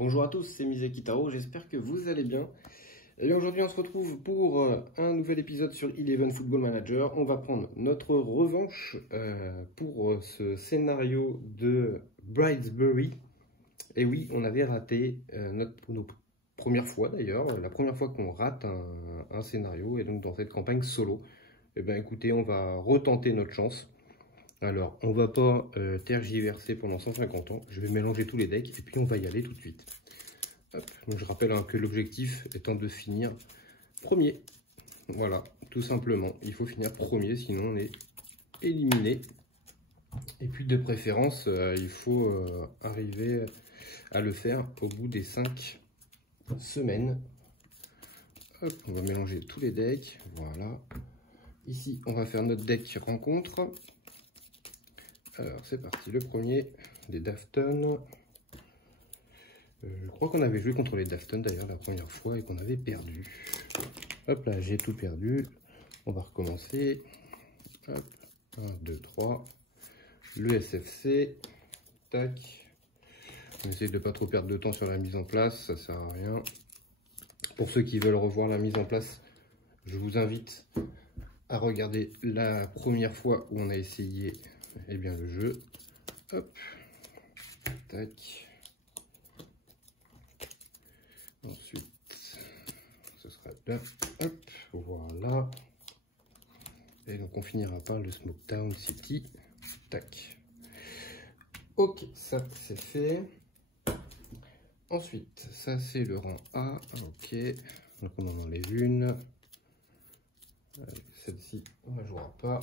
Bonjour à tous, c'est Miseki Taro, j'espère que vous allez bien. Et bien aujourd'hui on se retrouve pour un nouvel épisode sur Eleven Football Manager. On va prendre notre revanche pour ce scénario de Bridesbury. Et oui, on avait raté nos premières fois d'ailleurs, la première fois qu'on rate un scénario, et donc dans cette campagne solo. Et bien écoutez, on va retenter notre chance. Alors, on va pas tergiverser pendant 150 ans. Je vais mélanger tous les decks et puis on va y aller tout de suite. Hop. Donc, je rappelle que l'objectif étant de finir premier. Voilà, tout simplement. Il faut finir premier, sinon on est éliminé. Et puis de préférence, il faut arriver à le faire au bout des 5 semaines. Hop, on va mélanger tous les decks. Voilà. Ici, on va faire notre deck rencontre. Alors c'est parti, le premier, les Dafton. Je crois qu'on avait joué contre les Dafton d'ailleurs la première fois et qu'on avait perdu. Hop là, j'ai tout perdu. On va recommencer. Hop, 1, 2, 3. Le SFC. Tac. On essaye de pas trop perdre de temps sur la mise en place, ça sert à rien. Pour ceux qui veulent revoir la mise en place, je vous invite à regarder la première fois où on a essayé bien, le jeu. Hop. Tac. Ensuite, ce sera là. Hop. Voilà. Et donc, on finira par le Smoketown City. Tac. Ok, ça c'est fait. Ensuite, ça c'est le rang A. Ok. Donc, on en enlève une. Celle-ci, on ne la jouera pas.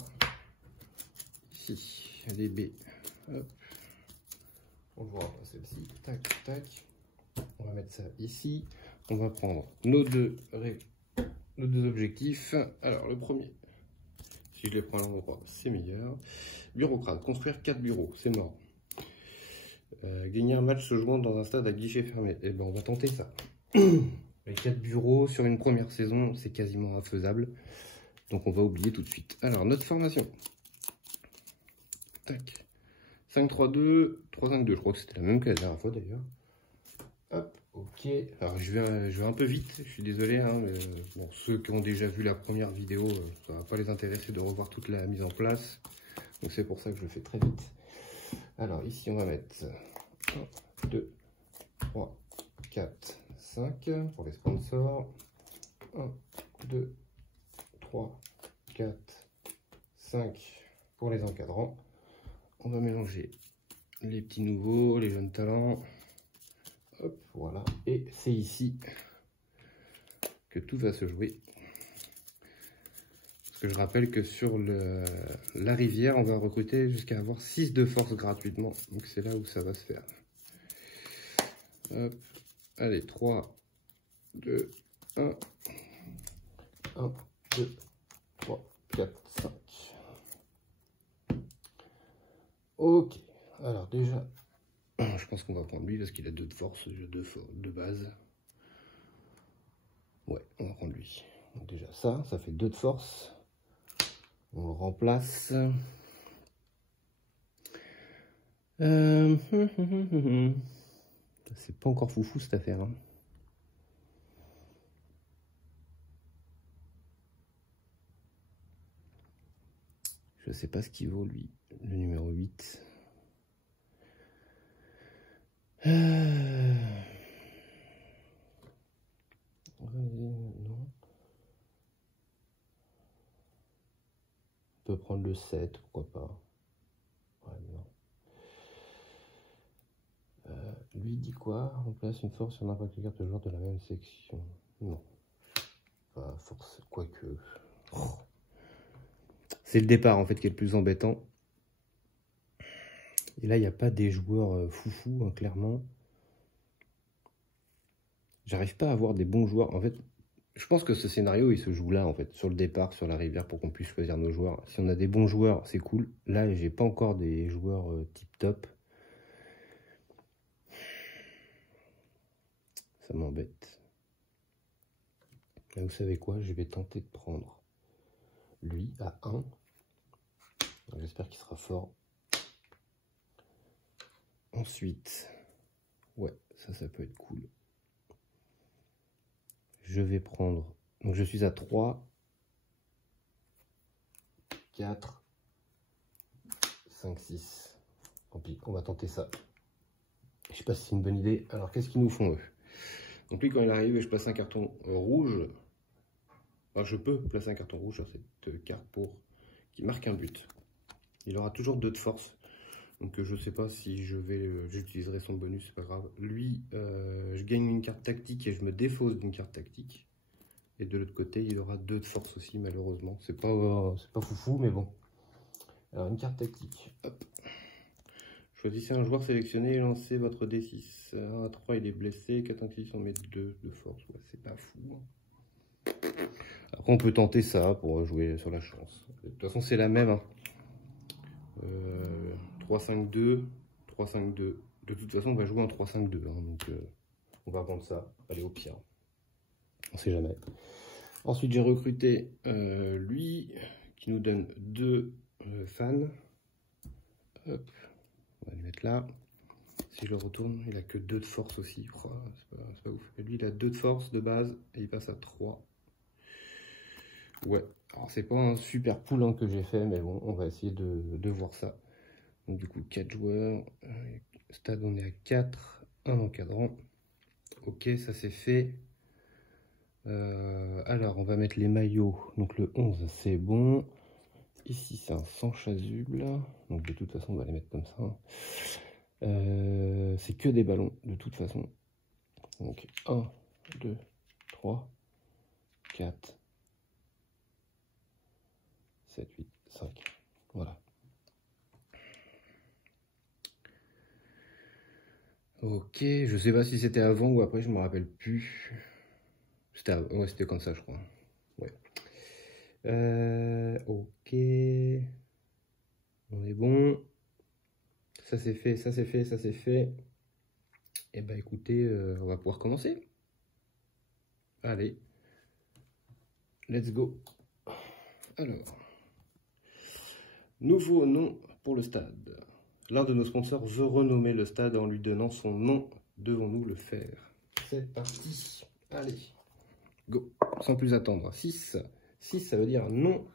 Ici, les B. Hop. On ne jouera pas celle-ci. Tac, tac. On va mettre ça ici. On va prendre nos deux objectifs. Alors, le premier, si je les prends à l'endroit, c'est meilleur. Bureaucrate, construire 4 bureaux, c'est mort. Gagner un match se jouant dans un stade à guichet fermé. Et ben, on va tenter ça. Les 4 bureaux sur une première saison, c'est quasiment infaisable. Donc, on va oublier tout de suite. Alors, notre formation. Tac. 5-3-2, 3-5-2. Je crois que c'était la même que la dernière fois d'ailleurs. Hop, ok. Alors je vais un peu vite, je suis désolé, hein, mais bon, ceux qui ont déjà vu la première vidéo, ça va pas les intéresser de revoir toute la mise en place. Donc c'est pour ça que je le fais très vite. Alors ici on va mettre 1, 2, 3, 4, 5 pour les sponsors. 1, 2, 3, 4, 5 pour les encadrants. On va mélanger les petits nouveaux, les jeunes talents. Hop, voilà. Et c'est ici que tout va se jouer. Parce que je rappelle que sur la rivière, on va recruter jusqu'à avoir 6 de force gratuitement. Donc c'est là où ça va se faire. Hop. Allez, 3, 2, 1. 1, 2, 3, 4, 5. Ok. Alors déjà, je pense qu'on va prendre lui parce qu'il a 2 de force, de base. Ouais, on va prendre lui. Donc déjà ça fait 2 de force. On le remplace. C'est pas encore foufou cette affaire. Hein. Je sais pas ce qu'il vaut lui, le numéro 8. Non. On peut prendre le 7, pourquoi pas. Ouais, non. Lui dit quoi? Remplace une force sur n'importe quelle carte de joueur de la même section. Non. Pas force, quoique. Oh. C'est le départ en fait qui est le plus embêtant. Et là, il n'y a pas des joueurs foufou, hein, clairement. J'arrive pas à avoir des bons joueurs. En fait, je pense que ce scénario, il se joue là, en fait, sur le départ, sur la rivière, pour qu'on puisse choisir nos joueurs. Si on a des bons joueurs, c'est cool. Là, j'ai pas encore des joueurs tip-top. Ça m'embête. Vous savez quoi? Je vais tenter de prendre lui à 1. J'espère qu'il sera fort. Ensuite, ouais, Ça peut être cool. Je vais prendre, donc je suis à 3, 4, 5, 6. Tant pis, on va tenter ça. Je sais pas si c'est une bonne idée. Alors, qu'est-ce qu'ils nous font, eux? Donc lui, quand il arrive, je place un carton rouge. Enfin, je peux placer un carton rouge sur cette carte pour qu'il marque un but. Il aura toujours 2 de force. Donc je sais pas si j'utiliserai son bonus, c'est pas grave. Lui, je gagne une carte tactique et je me défausse d'une carte tactique. Et de l'autre côté, il aura 2 de force aussi, malheureusement. C'est pas foufou, mais bon. Alors, une carte tactique. Hop. Choisissez un joueur sélectionné et lancez votre D6. 1 à 3, il est blessé. 4, 5, 6, on met 2 de force. Ouais, c'est pas fou. Après, on peut tenter ça pour jouer sur la chance. De toute façon, c'est la même. Hein. 3-5-2. 3-5-2. De toute façon, on va jouer en 3-5-2. Hein, donc, on va prendre ça. Allez, au pire. On sait jamais. Ensuite, j'ai recruté lui, qui nous donne 2 fans. Hop. On va le mettre là. Si je le retourne, il a que 2 de force aussi. Oh, c'est pas ouf. Et lui, il a 2 de force de base et il passe à 3. Ouais. Alors, c'est pas un super pool hein, que j'ai fait, mais bon, on va essayer de voir ça. Donc, du coup, 4 joueurs. Stade, on est à 4. Un encadrant. Ok, ça c'est fait. Alors, on va mettre les maillots. Donc, le 11, c'est bon. Ici, c'est un sans chasuble. Donc, de toute façon, on va les mettre comme ça. C'est que des ballons, de toute façon. Donc, 1, 2, 3, 4, 7, 8, 5. Voilà. Ok, je sais pas si c'était avant ou après, je me rappelle plus. Ouais, c'était comme ça, je crois. Ouais. Ok. On est bon. Ça c'est fait, ça c'est fait, ça c'est fait. Et bah écoutez, on va pouvoir commencer. Allez. Let's go. Alors. Nouveau nom pour le stade. L'un de nos sponsors veut renommer le stade en lui donnant son nom. Devons-nous le faire? C'est parti. Allez. Go. Sans plus attendre. 6. 6, ça veut dire non.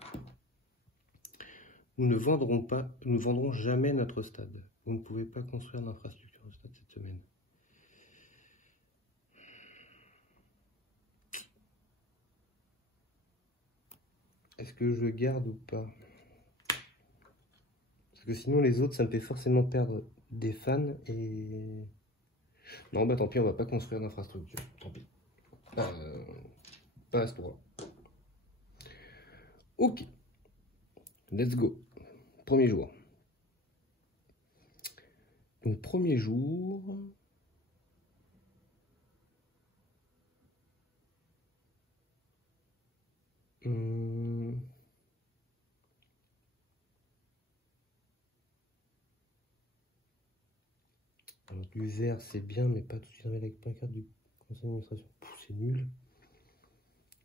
Nous ne vendrons pas, nous vendrons jamais notre stade. Vous ne pouvez pas construire d'infrastructure au stade cette semaine. Est-ce que je garde ou pas? Parce que sinon les autres, ça me fait forcément perdre des fans et... Non, bah tant pis, on va pas construire d'infrastructure. Tant pis. Pas à ce point. Ok. Let's go. Premier jour. Donc, premier jour. Alors, du vert, c'est bien, mais pas tout de suite avec la carte du conseil d'administration. C'est nul.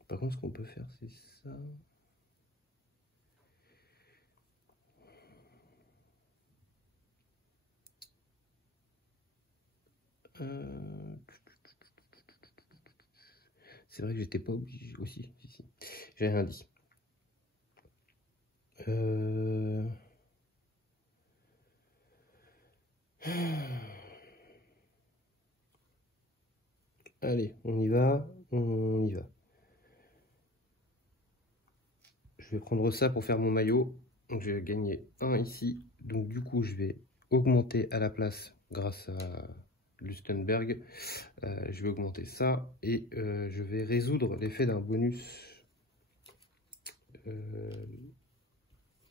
Par contre, ce qu'on peut faire, c'est ça. C'est vrai que j'étais pas obligé aussi. Si. J'ai rien dit. Allez, on y va. On y va. Je vais prendre ça pour faire mon maillot. Donc, j'ai gagné 1 ici. Donc, du coup, je vais augmenter à la place grâce à Lustenberg. Je vais augmenter ça et je vais résoudre l'effet d'un bonus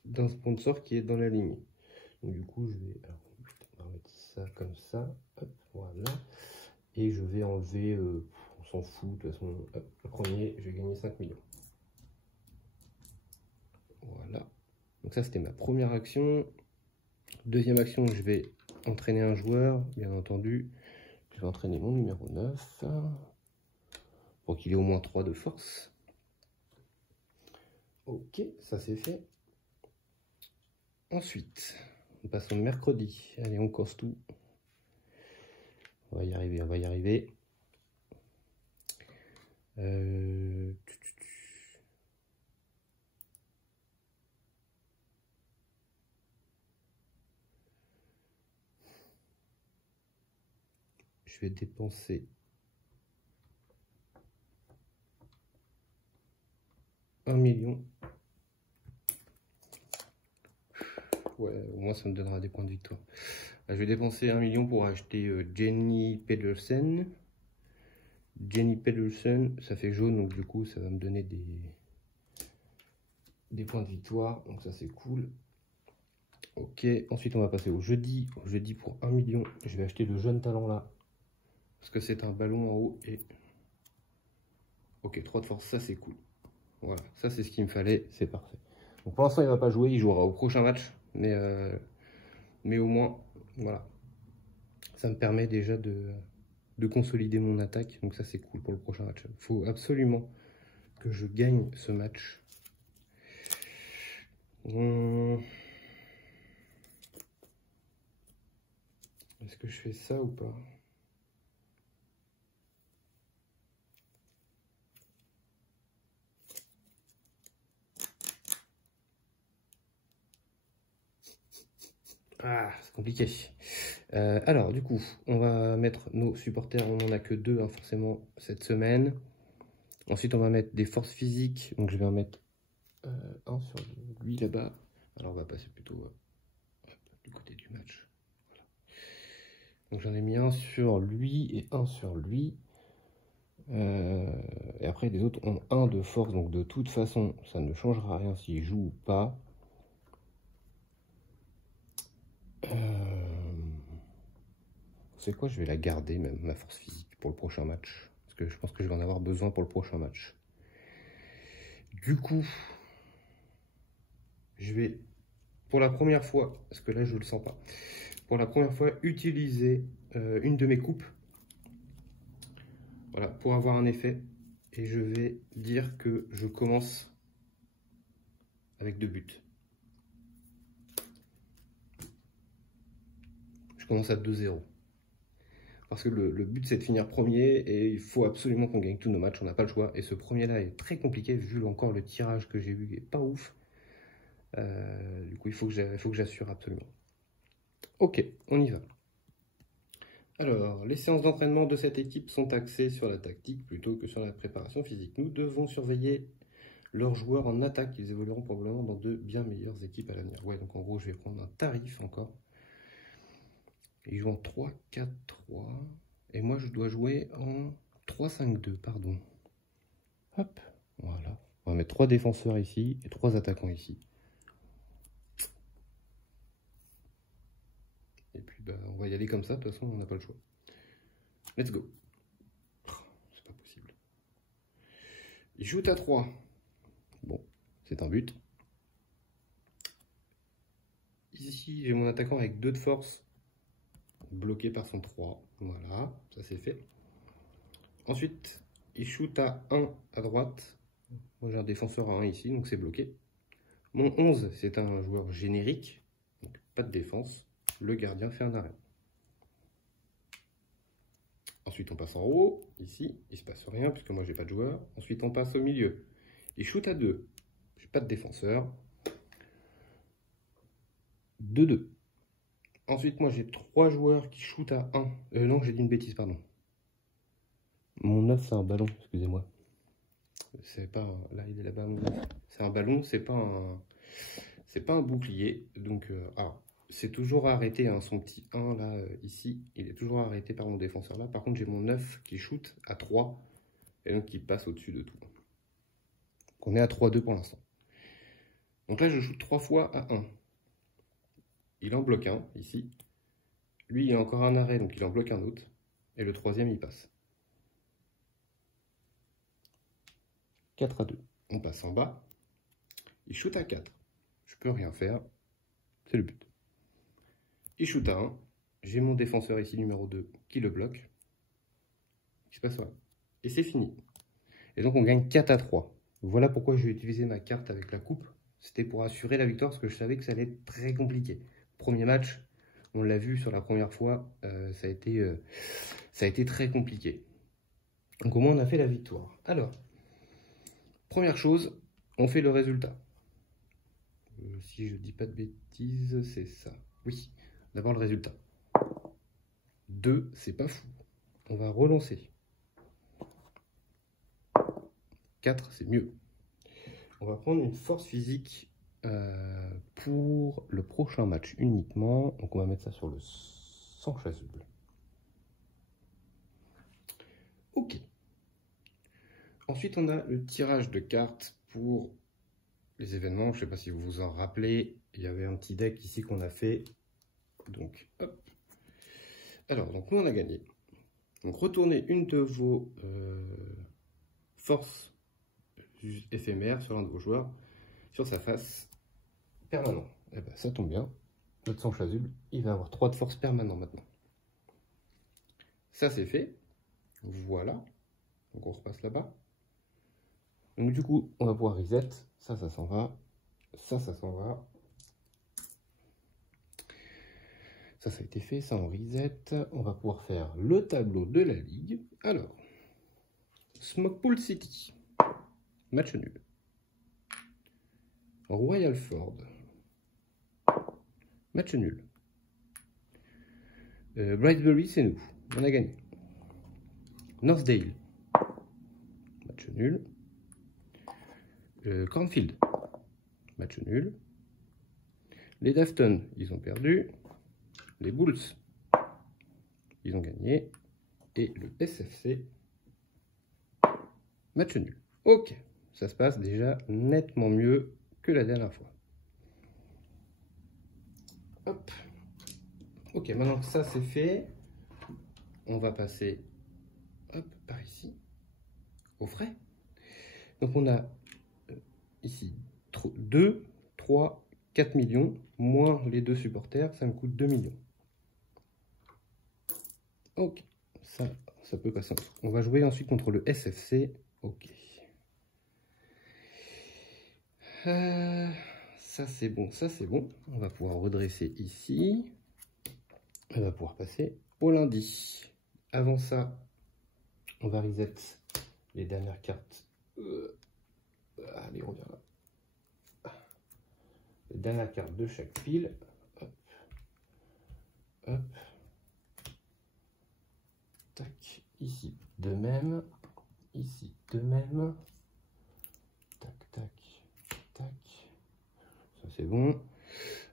d'un sponsor qui est dans la ligne. Donc du coup, je vais mettre ça comme ça. Hop, voilà. Et je vais enlever, on s'en fout, de toute façon, hop, le premier, je vais gagner 5 millions. Voilà. Donc ça, c'était ma première action. Deuxième action, je vais entraîner un joueur, bien entendu. Je vais entraîner mon numéro 9 pour qu'il ait au moins 3 de force. Ok, ça c'est fait. Ensuite, nous passons mercredi. Allez, on corse tout. On va y arriver, on va y arriver. Je vais dépenser 1 million. Ouais, au moins ça me donnera des points de victoire. Je vais dépenser 1 million pour acheter Jenny Pedersen. Jenny Pedersen, ça fait jaune, donc du coup ça va me donner des points de victoire, donc ça c'est cool. Ok, ensuite on va passer au jeudi. Au jeudi pour 1 million, je vais acheter le jeune talent là. Parce que c'est un ballon en haut et... Ok, 3 de force, ça c'est cool. Voilà, ça c'est ce qu'il me fallait, c'est parfait. Donc pour l'instant il ne va pas jouer, il jouera au prochain match. Mais au moins, voilà. Ça me permet déjà de consolider mon attaque. Donc ça c'est cool pour le prochain match. Il faut absolument que je gagne ce match. Est-ce que je fais ça ou pas? Ah, c'est compliqué. Alors, du coup, on va mettre nos supporters. On n'en a que 2, hein, forcément, cette semaine. Ensuite, on va mettre des forces physiques. Donc, je vais en mettre un sur lui là-bas. Alors, on va passer plutôt du côté du match. Voilà. Donc, j'en ai mis un sur lui et un sur lui. Et après, les autres ont 1 de force. Donc, de toute façon, ça ne changera rien s'il joue ou pas. C'est quoi? Je vais la garder même, ma force physique, pour le prochain match. Parce que je pense que je vais en avoir besoin pour le prochain match. Du coup, je vais, pour la première fois, parce que là je ne le sens pas, pour la première fois utiliser une de mes coupes. Voilà, pour avoir un effet. Et je vais dire que je commence avec 2 buts. Je commence à 2-0. Parce que le but c'est de finir premier et il faut absolument qu'on gagne tous nos matchs, on n'a pas le choix. Et ce premier là est très compliqué vu encore le tirage que j'ai eu est pas ouf. Du coup il faut que j'assure absolument. Ok, on y va. Alors, les séances d'entraînement de cette équipe sont axées sur la tactique plutôt que sur la préparation physique. Nous devons surveiller leurs joueurs en attaque, ils évolueront probablement dans de bien meilleures équipes à l'avenir. Ouais, donc en gros je vais prendre un tarif encore. Ils jouent en 3-4-3. Et moi, je dois jouer en 3-5-2, pardon. Hop, voilà. On va mettre 3 défenseurs ici et 3 attaquants ici. Et puis, bah, on va y aller comme ça. De toute façon, on n'a pas le choix. Let's go. C'est pas possible. Il shoot à 3. Bon, c'est un but. Ici, j'ai mon attaquant avec 2 de force. Bloqué par son 3. Voilà, ça c'est fait. Ensuite, il shoot à 1 à droite. Moi, j'ai un défenseur à 1 ici, donc c'est bloqué. Mon 11, c'est un joueur générique, donc pas de défense. Le gardien fait un arrêt. Ensuite, on passe en haut. Ici, il ne se passe rien puisque moi, j'ai pas de joueur. Ensuite, on passe au milieu. Il shoot à 2. J'ai pas de défenseur. 2-2. Ensuite, moi, j'ai 3 joueurs qui shootent à 1. Non, j'ai dit une bêtise, pardon. Mon 9, c'est un ballon, excusez-moi. C'est pas un... Là, il est là-bas, mon 9. C'est un ballon, c'est pas un bouclier. Donc, alors, c'est toujours arrêté, hein, son petit 1 là, ici, il est toujours arrêté par mon défenseur là. Par contre, j'ai mon 9 qui shoot à 3 et donc qui passe au-dessus de tout. Donc, on est à 3-2 pour l'instant. Donc là, je shoot 3 fois à 1. Il en bloque un ici. Lui, il a encore un arrêt, donc il en bloque un autre. Et le troisième, il passe. 4-2. On passe en bas. Il shoot à 4. Je peux rien faire. C'est le but. Il shoot à 1. J'ai mon défenseur ici, numéro 2, qui le bloque. Il se passe rien. Et c'est fini. Et donc on gagne 4-3. Voilà pourquoi j'ai utilisé ma carte avec la coupe. C'était pour assurer la victoire parce que je savais que ça allait être très compliqué. Premier match, on l'a vu sur la première fois, ça a été ça a été très compliqué. Donc au moins on a fait la victoire. Alors, première chose, on fait le résultat. Si je dis pas de bêtises, c'est ça. Oui, d'abord le résultat. 2, c'est pas fou. On va relancer. 4, c'est mieux. On va prendre une force physique pour le prochain match uniquement. Donc on va mettre ça sur le sans chasuble. Ok. Ensuite, on a le tirage de cartes pour les événements. Je ne sais pas si vous vous en rappelez. Il y avait un petit deck ici qu'on a fait. Donc, hop. Alors, donc nous, on a gagné. Donc, retournez une de vos forces éphémères sur l'un de vos joueurs, sur sa face permanent. Et ben, ça tombe bien. Notre sans chasuble, il va avoir 3 de force permanent maintenant. Ça, c'est fait. Voilà. Donc, on repasse là-bas. Donc du coup, on va pouvoir reset. Ça s'en va. Ça s'en va. Ça a été fait. Ça, on reset. On va pouvoir faire le tableau de la ligue. Alors, Smokepool City. Match nul. Royal Ford. Match nul. Brightbury, c'est nous. On a gagné. Northdale. Match nul. Cornfield. Match nul. Les Dafton, ils ont perdu. Les Bulls, ils ont gagné. Et le SFC, match nul. Ok, ça se passe déjà nettement mieux que la dernière fois. Hop. Ok, maintenant que ça c'est fait, on va passer hop, par ici, au frais. Donc on a ici 2, 3, 4 millions, moins les 2 supporters, ça me coûte 2 millions. Ok, ça peut passer. On va jouer ensuite contre le SFC. Ok. Ça c'est bon, ça c'est bon. On va pouvoir redresser ici. On va pouvoir passer au lundi. Avant ça, on va reset les dernières cartes. Allez, on vient là. Les dernières cartes de chaque pile. Hop. Hop. Tac. Ici, de même. Ici, de même. Tac, tac, tac. Ça c'est bon.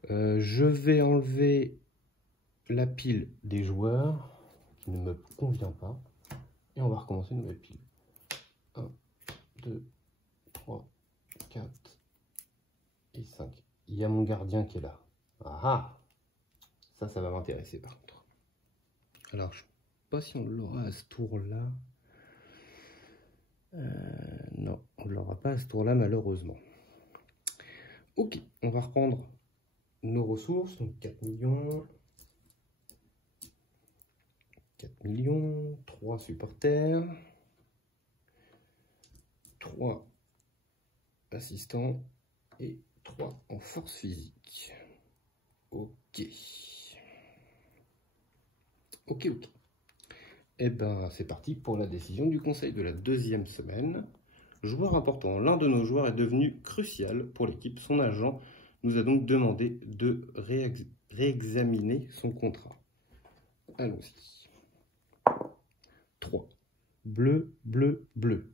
Je vais enlever la pile des joueurs qui ne me convient pas. Et on va recommencer une nouvelle pile. 1, 2, 3, 4 et 5. Il y a mon gardien qui est là. Ah ah. Ça va m'intéresser par contre. Alors, je ne sais pas si on l'aura à ce tour-là. Non, on ne l'aura pas à ce tour-là, malheureusement. Ok, on va reprendre nos ressources. Donc 4 millions. 4 millions. 3 supporters. 3 assistants. Et 3 en force physique. Ok. Ok. Et ben c'est parti pour la décision du conseil de la deuxième semaine. Joueur important, l'un de nos joueurs est devenu crucial pour l'équipe. Son agent nous a donc demandé de réexaminer son contrat. Allons-y. 3. Bleu, bleu, bleu.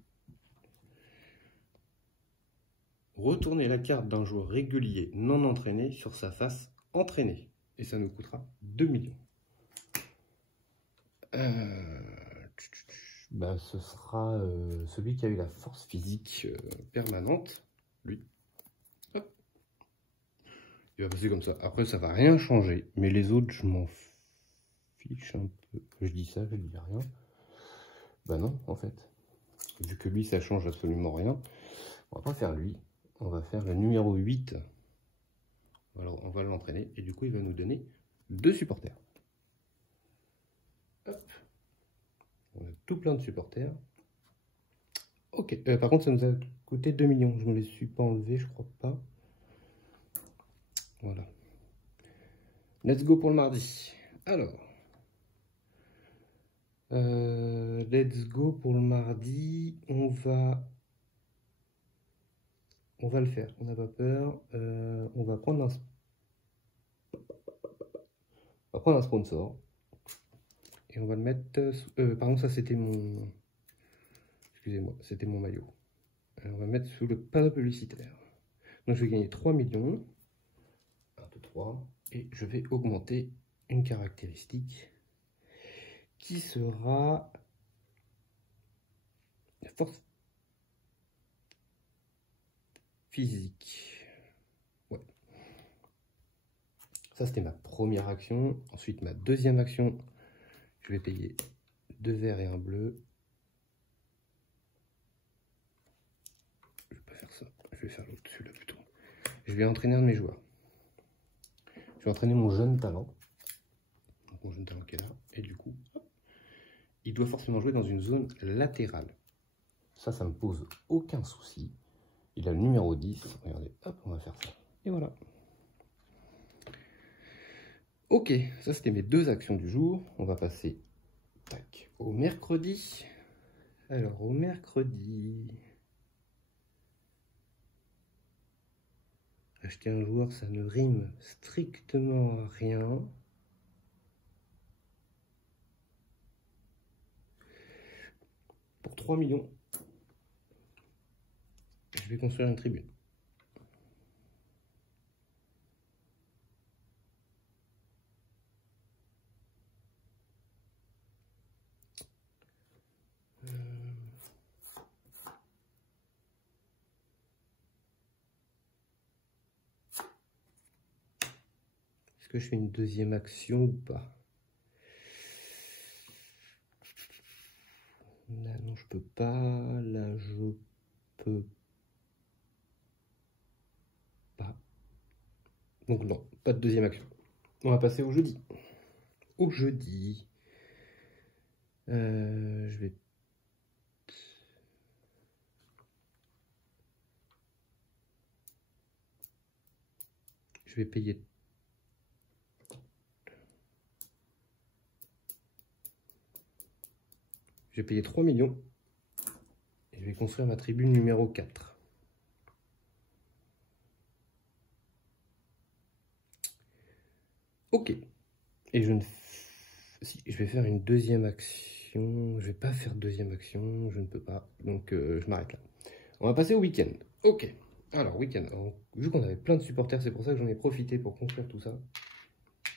Retournez la carte d'un joueur régulier non entraîné sur sa face entraînée. Et ça nous coûtera 2 millions. Ce sera celui qui a eu la force physique permanente. Lui. Hop. Il va passer comme ça. Après, ça va rien changer. Mais les autres, je m'en fiche un peu. Je dis ça, je dis rien. Bah non, en fait. Vu que lui, ça change absolument rien. On va pas faire lui. On va faire le numéro 8. Alors, on va l'entraîner. Et du coup, il va nous donner 2 supporters. Hop. On a tout plein de supporters. Ok. Par contre, ça nous a coûté 2 millions. Je ne me les suis pas enlevés, je crois pas. Voilà. Let's go pour le mardi. Alors. Let's go pour le mardi. On va le faire. On n'a pas peur. On va prendre un sponsor. Et on va le mettre... pardon, ça c'était mon... Excusez-moi, c'était mon maillot. On va mettre sous le panneau publicitaire. Donc je vais gagner 3 millions. 1, 2, 3. Et je vais augmenter une caractéristique qui sera la force physique. Ouais. Ça c'était ma première action. Ensuite ma deuxième action, je vais payer 2 verts et un bleu. Je vais pas faire ça, je vais faire l'autre, celui-là plutôt. Je vais entraîner un de mes joueurs. Je vais entraîner mon jeune talent. Donc mon jeune talent qui est là. Et du coup, il doit forcément jouer dans une zone latérale. Ça me pose aucun souci. Il a le numéro 10. Regardez, hop, on va faire ça. Et voilà. Ok, ça c'était mes 2 actions du jour. On va passer tac, au mercredi. Alors, au mercredi... Acheter un joueur, ça ne rime strictement à rien. Pour 3 millions, je vais construire une tribune. Est-ce que je fais une deuxième action ou pas? Là, non, je peux pas. Là, je peux pas. Donc non, pas de deuxième action. On va passer au jeudi. Au jeudi, je vais payer. Je vais payer 3 millions. Et je vais construire ma tribune numéro 4. Ok. Et si, je vais faire une deuxième action. Je vais pas faire de deuxième action. Je ne peux pas. Donc je m'arrête là. On va passer au week-end. Ok. Alors, week-end. Vu qu'on avait plein de supporters, c'est pour ça que j'en ai profité pour construire tout ça.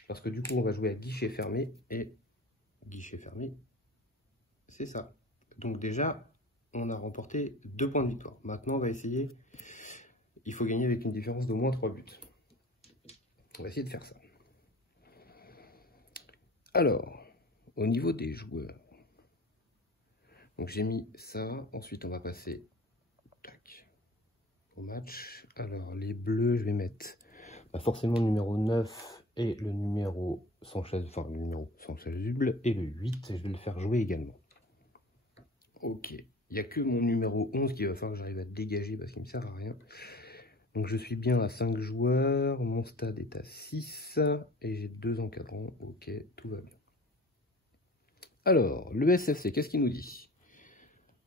Parce que du coup, on va jouer à guichet fermé. Et guichet fermé, c'est ça. Donc déjà, on a remporté 2 points de victoire. Maintenant, on va essayer. Il faut gagner avec une différence d'au moins 3 buts. On va essayer de faire ça. Alors, au niveau des joueurs. Donc j'ai mis ça. Ensuite, on va passer tac, au match. Alors, les bleus, je vais mettre forcément le numéro 9 et le numéro sans chasuble. Et le 8, je vais le faire jouer également. Ok. Il n'y a que mon numéro 11 qu'il va falloir que j'arrive à dégager parce qu'il ne me sert à rien. Donc je suis bien à 5 joueurs, mon stade est à 6 et j'ai 2 encadrants. Ok, tout va bien. Alors, le SFC, qu'est-ce qu'il nous dit?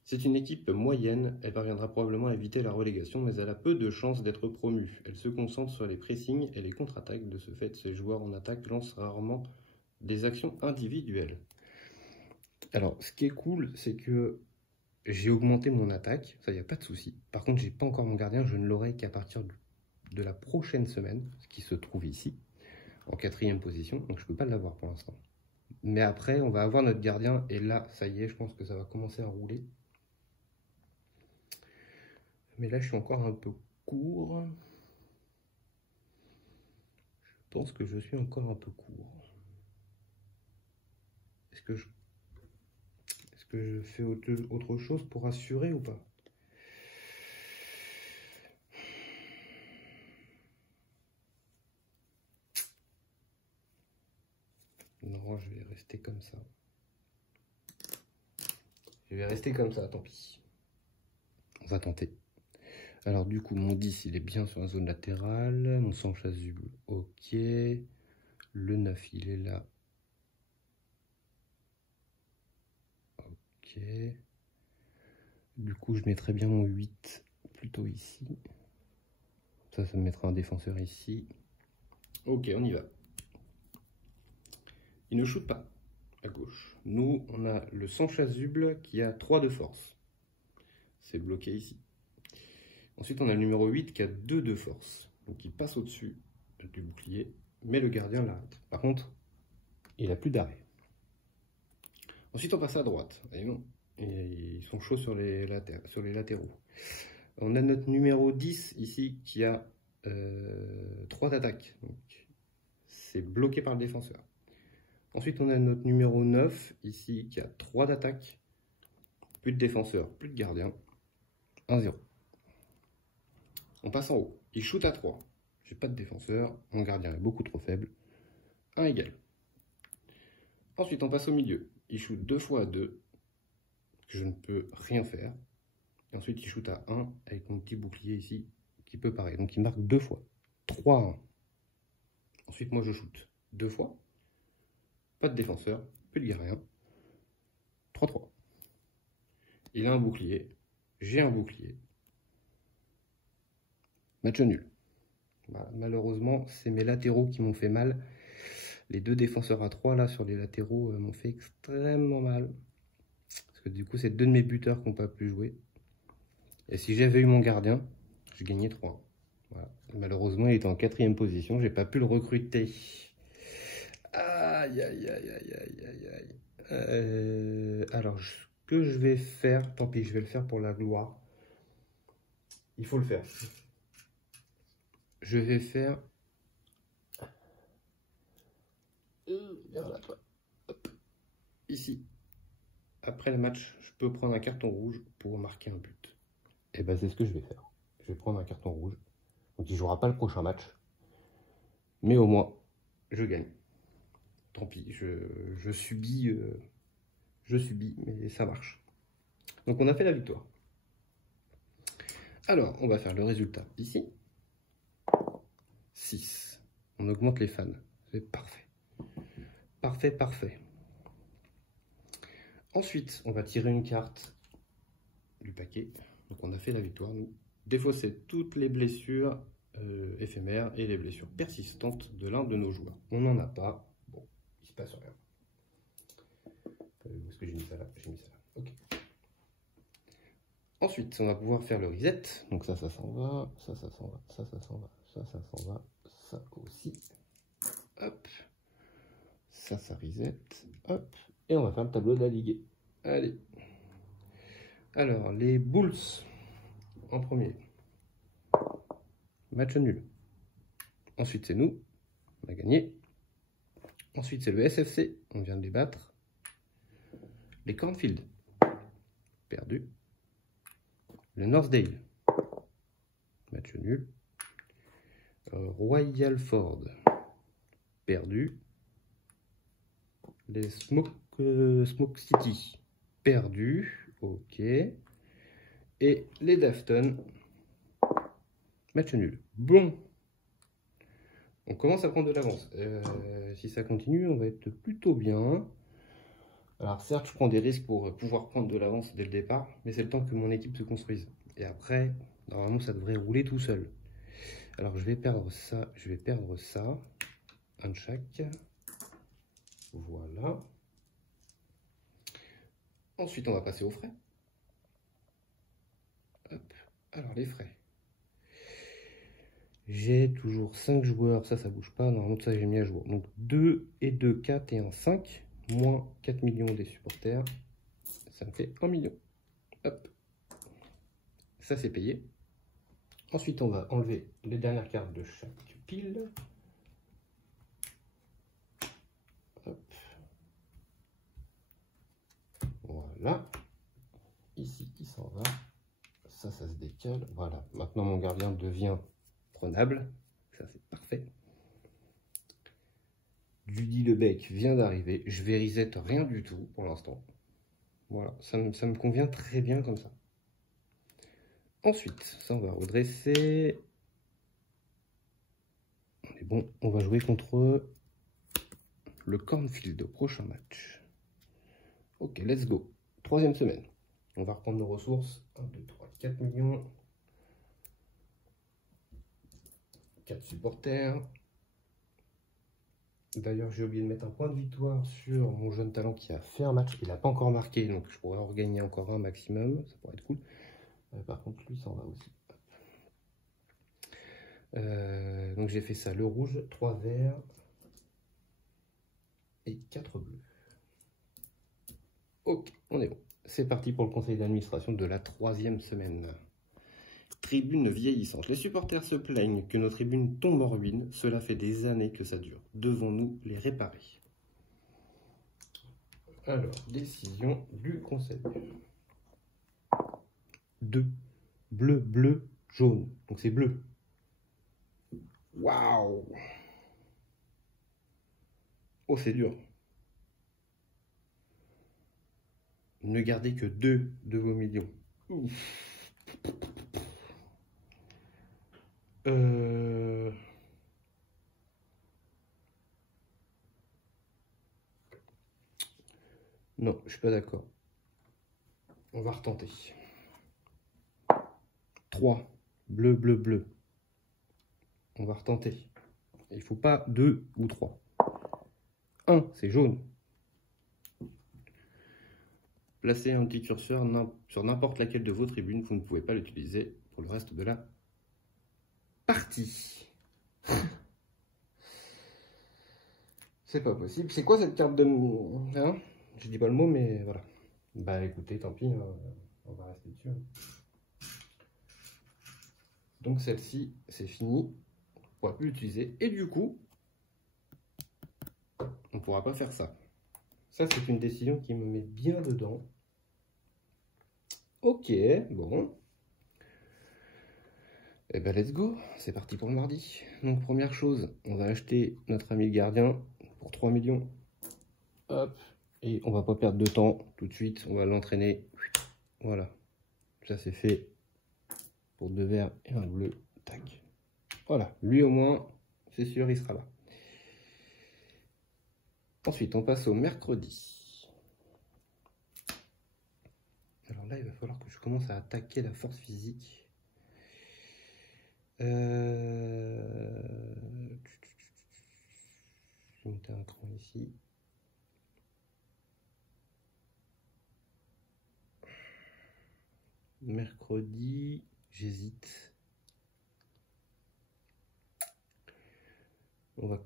C'est une équipe moyenne, elle parviendra probablement à éviter la relégation, mais elle a peu de chances d'être promue. Elle se concentre sur les pressings et les contre-attaques. De ce fait, ses joueurs en attaque lancent rarement des actions individuelles. Alors, ce qui est cool, c'est que j'ai augmenté mon attaque, ça, il n'y a pas de souci. Par contre, j'ai pas encore mon gardien, je ne l'aurai qu'à partir de la prochaine semaine, ce qui se trouve ici, en 4e position, donc je ne peux pas l'avoir pour l'instant. Mais après, on va avoir notre gardien, et là, ça y est, je pense que ça va commencer à rouler. Mais là, je suis encore un peu court. Je pense que je suis encore un peu court. Est-ce que je fais autre chose pour assurer ou pas? Non, je vais rester comme ça. Je vais rester comme ça, tant pis. On va tenter. Alors du coup, mon 10, il est bien sur la zone latérale. Mon sans chasuble, ok. Le 9, il est là. Ok. Du coup, je mettrai bien mon 8 plutôt ici. Ça me mettra un défenseur ici. Ok, on y va. Il ne shoot pas à gauche. Nous, on a le sans chasuble qui a 3 de force. C'est bloqué ici. Ensuite, on a le numéro 8 qui a 2 de force. Donc, il passe au-dessus du bouclier, mais le gardien l'arrête. Par contre, il n'a plus d'arrêt. Ensuite, on passe à droite. Et non, ils sont chauds sur les latéraux. On a notre numéro 10 ici qui a 3 d'attaque. Donc, c'est bloqué par le défenseur. Ensuite, on a notre numéro 9 ici qui a 3 d'attaque. Plus de défenseur, plus de gardien. 1-0. On passe en haut. Il shoot à 3. J'ai pas de défenseur. Mon gardien est beaucoup trop faible. 1 égal. Ensuite, on passe au milieu. Il shoot 2 fois à 2. Je ne peux rien faire. Et ensuite, il shoot à 1 avec mon petit bouclier ici qui peut pareil. Donc, il marque 2 fois. 3 à 1. Ensuite, moi, je shoot 2 fois. Pas de défenseur. Plus de gardien. 3-3. Il a un bouclier. J'ai un bouclier. Match nul. Voilà, malheureusement, c'est mes latéraux qui m'ont fait mal. Les 2 défenseurs à 3 là sur les latéraux m'ont fait extrêmement mal. Parce que du coup, c'est 2 de mes buteurs qui n'ont pas pu jouer. Et si j'avais eu mon gardien, je gagnais 3. Voilà. Malheureusement, il était en 4e position. J'ai pas pu le recruter. Aïe, aïe, aïe, aïe, aïe, aïe. Alors, ce que je vais faire, tant pis, je vais le faire pour la gloire. Il faut le faire. Je vais faire... vers là, toi. Hop. Ici. Après le match, je peux prendre un carton rouge pour marquer un but. Et ben c'est ce que je vais faire. Je vais prendre un carton rouge. Donc il ne jouera pas le prochain match. Mais au moins, je gagne. Tant pis, je subis, mais ça marche. Donc on a fait la victoire. Alors, on va faire le résultat ici. 6. On augmente les fans. C'est parfait. Parfait, parfait. Ensuite, on va tirer une carte du paquet. Donc on a fait la victoire, nous. Défausser toutes les blessures éphémères et les blessures persistantes de l'un de nos joueurs. On n'en a pas. Bon, il se passe rien. Où est-ce que j'ai mis ça là? J'ai mis ça là. Ok. Ensuite, on va pouvoir faire le reset. Donc ça s'en va. Ça s'en va. Ça s'en va. Ça s'en va. Ça aussi. Hop. Ça reset. Hop. Et on va faire le tableau de la Ligue. Allez. Alors, les Bulls en premier. Match nul. Ensuite, c'est nous. On a gagné. Ensuite, c'est le SFC. On vient de les battre. Les Cornfield. Perdu. Le Northdale. Match nul. Royal Ford. Perdu. Les Smoke City. Perdu. Ok. Et les Dafton. Match nul. Bon. On commence à prendre de l'avance. Si ça continue, on va être plutôt bien. Alors certes, je prends des risques pour pouvoir prendre de l'avance dès le départ, mais c'est le temps que mon équipe se construise. Et après, normalement, ça devrait rouler tout seul. Alors je vais perdre ça, je vais perdre ça. Un de chaque. Voilà. Ensuite, on va passer aux frais. Hop. Alors les frais. J'ai toujours 5 joueurs, ça bouge pas, normalement ça j'ai mis à jour. Donc 2 et 2, 4 et 1, 5, moins 4 millions des supporters, ça me fait 1 million. Hop, ça c'est payé. Ensuite on va enlever les dernières cartes de chaque pile. Hop. Voilà. Ici il s'en va, ça se décale, voilà. Maintenant mon gardien devient prenable, ça c'est parfait. Judy Lebec vient d'arriver, je vais reset rien du tout pour l'instant. Voilà, ça me convient très bien comme ça. Ensuite, ça on va redresser. On est bon, on va jouer contre le Cornfield au prochain match. Ok, let's go. troisième semaine. On va reprendre nos ressources. 1, 2, 3, 4 millions. 4 supporters. D'ailleurs, j'ai oublié de mettre un point de victoire sur mon jeune talent qui a fait un match. Il n'a pas encore marqué, donc je pourrais en regagner encore un maximum. Ça pourrait être cool. Par contre, lui, ça en va aussi. Donc j'ai fait ça, le rouge, 3 verts et 4 bleus. Ok, on est bon. C'est parti pour le conseil d'administration de la troisième semaine. Tribune vieillissante. Les supporters se plaignent que nos tribunes tombent en ruine. Cela fait des années que ça dure. Devons-nous les réparer? Alors, décision du conseil. 2. Bleu, bleu, jaune. Donc c'est bleu. Waouh! Oh, c'est dur. Ne gardez que 2 de vos millions. Ouf. Non, je suis pas d'accord. On va retenter. 3. Bleu, bleu, bleu. On va retenter. Il ne faut pas 2 ou 3. 1, c'est jaune. Placez un petit curseur sur n'importe laquelle de vos tribunes. Vous ne pouvez pas l'utiliser pour le reste de la partie. C'est pas possible. C'est quoi cette carte de... Hein, je dis pas le mot, mais voilà. Bah écoutez, tant pis, hein, on va rester dessus. Donc celle-ci, c'est fini. On ne pourra plus l'utiliser. Et du coup, on ne pourra pas faire ça. Ça, c'est une décision qui me met bien dedans. Ok, bon. Eh ben, let's go. C'est parti pour le mardi. Donc, première chose, on va acheter notre ami le gardien pour 3 millions. Hop. Et on va pas perdre de temps tout de suite. On va l'entraîner. Voilà. Ça, c'est fait pour 2 verts et un bleu. Tac. Voilà. Lui, au moins, c'est sûr, il sera là. Ensuite, on passe au mercredi. Alors là, il va falloir que je commence à attaquer la force physique. Je vais monter un cran ici. Mercredi, j'hésite. On va...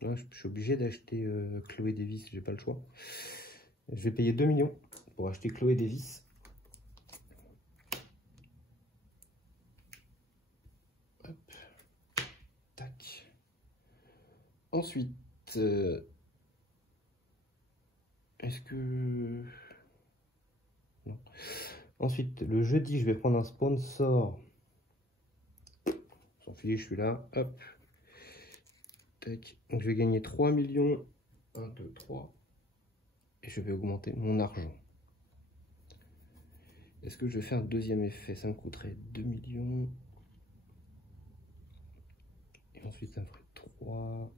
Là, je suis obligé d'acheter Chloé Davis, j'ai pas le choix. Je vais payer 2 millions pour acheter Chloé Davis. Hop. Tac. Ensuite, est-ce que... Non. Ensuite, le jeudi, je vais prendre un sponsor. On s'en fiche, je suis là. Hop. Tac. Donc, je vais gagner 3 millions. 1, 2, 3. Et je vais augmenter mon argent. Est-ce que je vais faire un deuxième effet? Ça me coûterait 2 millions. Et ensuite, ça me ferait 3.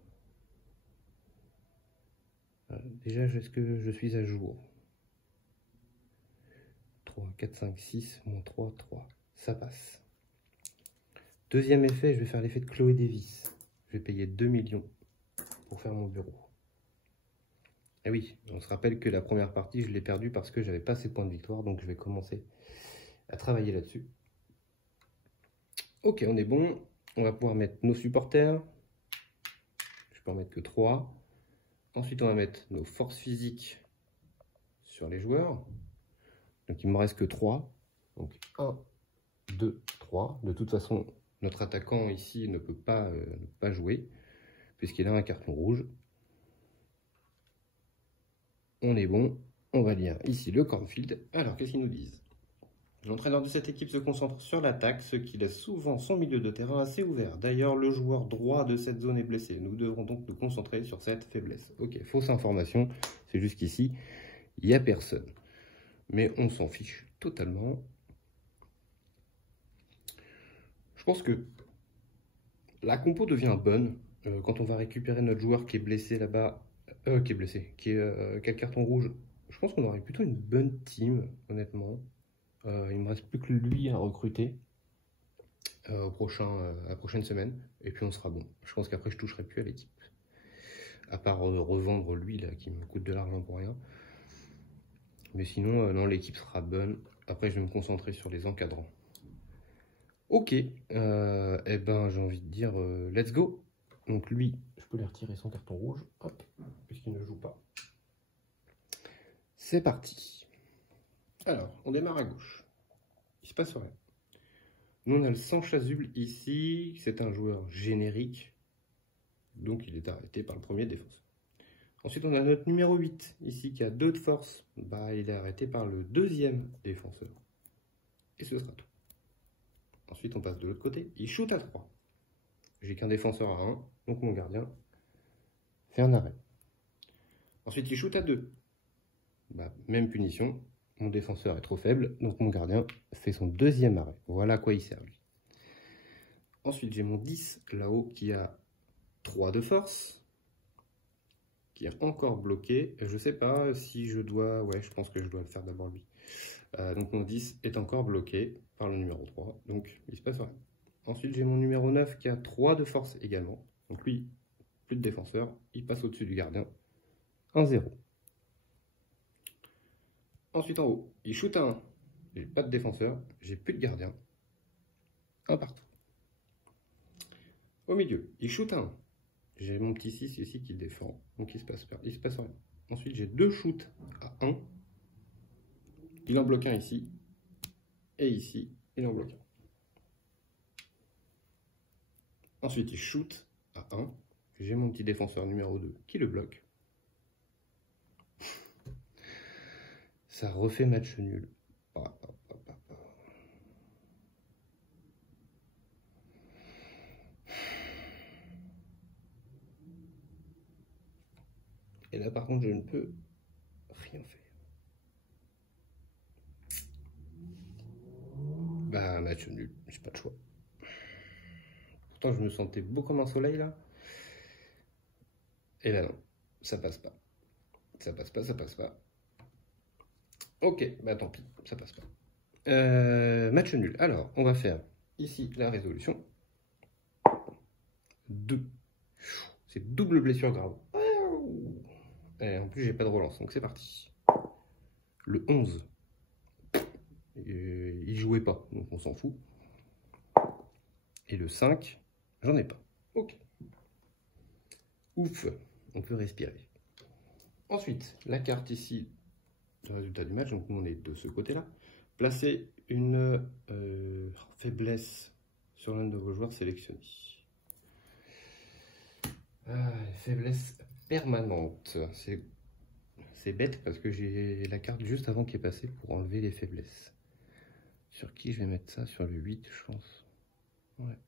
Déjà, est-ce que je suis à jour? 3, 4, 5, 6, moins 3, 3. Ça passe. Deuxième effet, je vais faire l'effet de Chloé Davis. Je vais payer 2 millions pour faire mon bureau. Et oui, on se rappelle que la première partie, je l'ai perdue parce que j'avais pas assez de points de victoire. Donc, je vais commencer à travailler là-dessus. Ok, on est bon. On va pouvoir mettre nos supporters. Je peux en mettre que 3. Ensuite, on va mettre nos forces physiques sur les joueurs. Donc, il ne me reste que 3. Donc, 1, 2, 3. De toute façon, notre attaquant ici ne peut pas jouer puisqu'il a un carton rouge. On est bon. On va lire ici le cornfield. Alors, qu'est-ce qu'ils nous disent? L'entraîneur de cette équipe se concentre sur l'attaque, ce qui laisse souvent son milieu de terrain assez ouvert. D'ailleurs, le joueur droit de cette zone est blessé. Nous devrons donc nous concentrer sur cette faiblesse. Ok, fausse information. C'est jusqu'ici, il n'y a personne. Mais on s'en fiche totalement. Je pense que la compo devient bonne quand on va récupérer notre joueur qui est blessé là-bas, qui a le carton rouge. Je pense qu'on aurait plutôt une bonne team, honnêtement. Il me reste plus que lui à recruter à la prochaine semaine, et puis on sera bon. Je pense qu'après je toucherai plus à l'équipe, à part revendre lui là qui me coûte de l'argent pour rien. Mais sinon, non, l'équipe sera bonne. Après, je vais me concentrer sur les encadrants. Ok, eh ben j'ai envie de dire let's go. Donc lui, je peux lui retirer son carton rouge, hop, puisqu'il ne joue pas. C'est parti. Alors, on démarre à gauche. Il se passe rien. Nous, on a le sans chasuble ici. C'est un joueur générique. Donc, il est arrêté par le premier défenseur. Ensuite, on a notre numéro 8 ici qui a 2 de force. Bah, il est arrêté par le deuxième défenseur. Et ce sera tout. Ensuite, on passe de l'autre côté. Il shoot à 3. J'ai qu'un défenseur à 1. Donc, mon gardien fait un arrêt. Ensuite, il shoot à 2. Bah, même punition. Mon défenseur est trop faible. Donc, mon gardien fait son deuxième arrêt. Voilà à quoi il sert, lui. Ensuite, j'ai mon 10 là-haut qui a 3 de force. Qui est encore bloqué. Je sais pas si je dois... Ouais, je pense que je dois le faire d'abord lui. Donc mon 10 est encore bloqué par le numéro 3. Donc il se passe rien. Ensuite j'ai mon numéro 9 qui a 3 de force également. Donc lui, plus de défenseur. Il passe au-dessus du gardien. 1-0. Ensuite en haut, il shoot à 1. J'ai pas de défenseur. J'ai plus de gardien. 1 partout. Au milieu, il shoot à 1. J'ai mon petit 6 ici qui défend, donc il se passe rien. Ensuite, j'ai 2 shoots à 1. Il en bloque un ici. Et ici, il en bloque un. Ensuite, il shoot à 1. J'ai mon petit défenseur numéro 2 qui le bloque. Ça refait match nul. Et là, par contre, je ne peux rien faire. Bah, match nul. J'ai pas de choix. Pourtant, je me sentais beau comme un soleil, là. Et là, non. Ça passe pas. Ça passe pas, ça passe pas. Ok, bah tant pis, ça passe pas. Match nul. Alors, on va faire ici la résolution. 2. C'est double blessure grave. Et en plus, j'ai pas de relance, donc c'est parti. Le 11. Il jouait pas, donc on s'en fout. Et le 5, j'en ai pas. Ok. Ouf, on peut respirer. Ensuite, la carte ici, le résultat du match, donc on est de ce côté-là. Placez une faiblesse sur l'un de vos joueurs sélectionnés. Faiblesse permanente. C'est bête parce que j'ai la carte juste avant qui est passée pour enlever les faiblesses. Sur qui je vais mettre ça? Sur le 8, je pense. Ouais.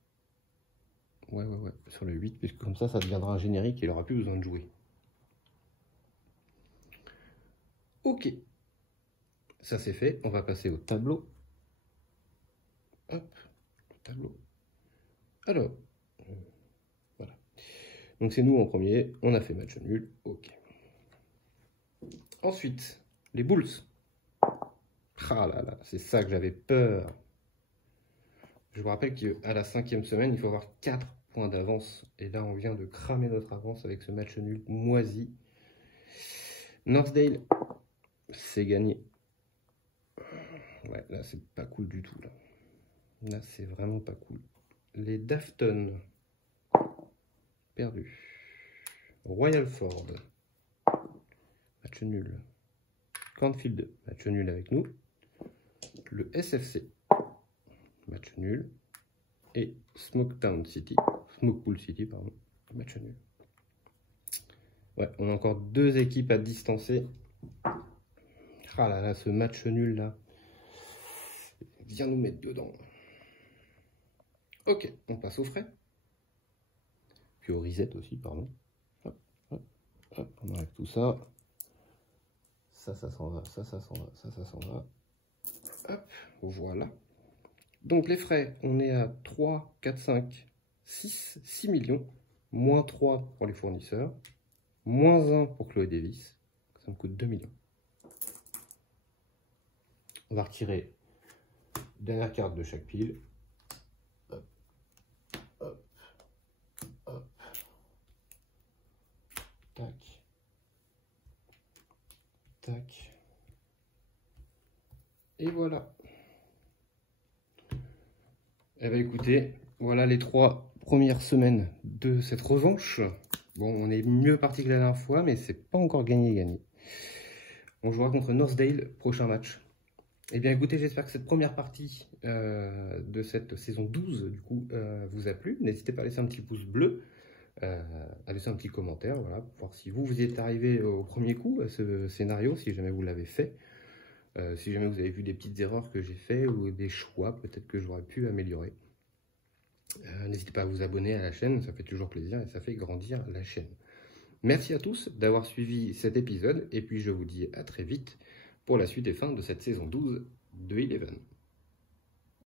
Ouais. Sur le 8, puisque comme ça deviendra un générique et il n'aura plus besoin de jouer. Ok. Ça c'est fait. On va passer au tableau. Hop. Le tableau. Alors. Voilà. Donc c'est nous en premier. On a fait match nul. Ok. Ensuite, les Bulls. Ah là là, c'est ça que j'avais peur. Je vous rappelle qu'à la 5e semaine, il faut avoir 4 points d'avance. Et là, on vient de cramer notre avance avec ce match nul moisi. Northdale, c'est gagné. Ouais, là, c'est pas cool du tout. Là c'est vraiment pas cool. Les Dafton, perdu. Royal Ford, match nul. Cornfield, match nul avec nous. Le SFC, match nul. Et Smokepool City, pardon, match nul. Ouais, on a encore 2 équipes à distancer. Ah là là, ce match nul là. Viens nous mettre dedans. Ok, on passe au frais. Puis au reset aussi, pardon. Hop, on enlève tout ça. Ça s'en va, ça s'en va, ça s'en va. Hop, voilà. Donc les frais, on est à 3, 4, 5. 6 millions, moins 3 pour les fournisseurs, moins 1 pour Chloé Davis, ça me coûte 2 millions. On va retirer la dernière carte de chaque pile. Hop, hop, hop. Tac, tac. Et voilà. Eh bien écoutez, voilà les 3 premières semaines de cette revanche. Bon, on est mieux parti que la dernière fois, mais c'est pas encore gagné. On jouera contre Northdale, prochain match. Eh bien écoutez, j'espère que cette première partie de cette saison 12 du coup vous a plu. N'hésitez pas à laisser un petit pouce bleu, à laisser un petit commentaire, voilà, pour voir si vous y êtes arrivé au premier coup à ce scénario, si jamais vous l'avez fait. Si jamais vous avez vu des petites erreurs que j'ai fait ou des choix peut-être que j'aurais pu améliorer. N'hésitez pas à vous abonner à la chaîne, ça fait toujours plaisir et ça fait grandir la chaîne. Merci à tous d'avoir suivi cet épisode et puis je vous dis à très vite pour la suite et fin de cette saison 12 de Eleven.